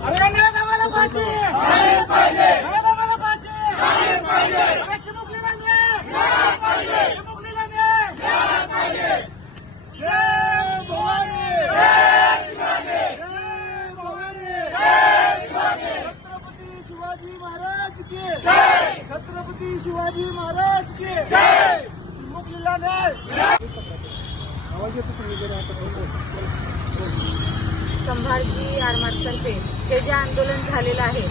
अरे नराधमाला फाशी झालीच पाहिजे. नराधमाला फाशी झालीच पाहिजे. अरे चिमुकलीला न्याय मिळालाच पाहिजे. चिमुकलीला न्याय मिळालाच पाहिजे. जय भवानी जय शिवाजी. जय भवानी जय शिवाजी. छत्रपती शिवाजी महाराज की जय. छत्रपती शिवाजी महाराज की जय. चिमुकलीला न्याय आवाज येतो तुम्ही जरा संभाजी आरमारतर्फे हे जे आंदोलन झालेलं आहे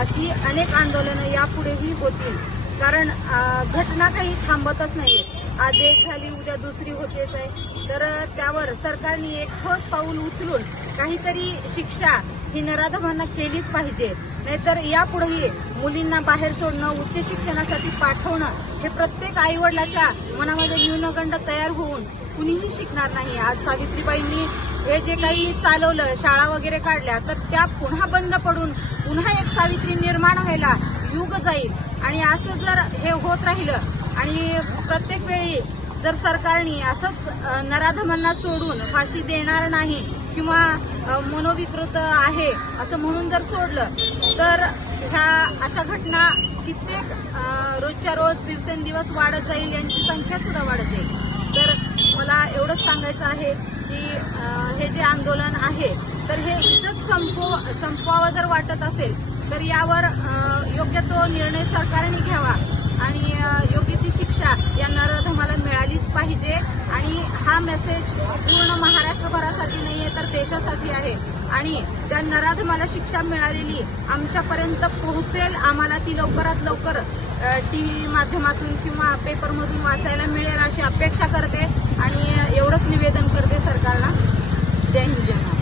अशी अनेक आंदोलनं यापुढेही होतील. कारण घटना काही थांबतच नाहीये. आज एक झाली, उद्या दुसरी होतेच आहे. तर त्यावर सरकारने एक ठोस पाऊल उचलून काहीतरी शिक्षा ही नराधमांना केलीच पाहिजे. नाहीतर यापुढेही मुलींना बाहेर सोडणं, उच्च शिक्षणासाठी पाठवणं हे प्रत्येक आईवडिलाच्या मनामध्ये न्यूनगंड तयार होऊन कुणीही शिकणार नाही. आज सावित्रीबाईंनी हे जे काही चालवलं, शाळा वगैरे काढल्या, तर त्या पुन्हा बंद पडून पुन्हा एक सावित्री निर्माण व्हायला युग जाईल. आणि असं जर हे होत राहिलं आणि प्रत्येक वेळी जर सरकारने असंच नराधमांना सोडून फाशी देणार नाही किंवा मनोविकृत आहे असं म्हणून जर सोडलं तर ह्या अशा घटना कित्येक रोजच्या रोज दिवसेंदिवस वाढत जाईल, यांची संख्या सुद्धा वाढत जाईल. तर मला एवढंच सांगायचं आहे की हे जे आंदोलन आहे तर हे इथंच संपवावं जर वाटत असेल तर यावर योग्य तो निर्णय सरकारने घ्यावा आणि योग्य ती शिक्षा या नराधमाला मिळालीच पाहिजे. आणि हा मेसेज पूर्ण महाराष्ट्रभरासाठी नाही आहे तर देशासाठी आहे. आणि त्या नराधमाला शिक्षा मिळालेली आमच्यापर्यंत पोहोचेल, आम्हाला ती लवकरात लवकर टीव्ही माध्यमातून किंवा पेपरमधून वाचायला मिळेल अशी अपेक्षा करते आणि एवढंच निवेदन करते सरकारला. जय हिंद, जय महाराष्ट्र.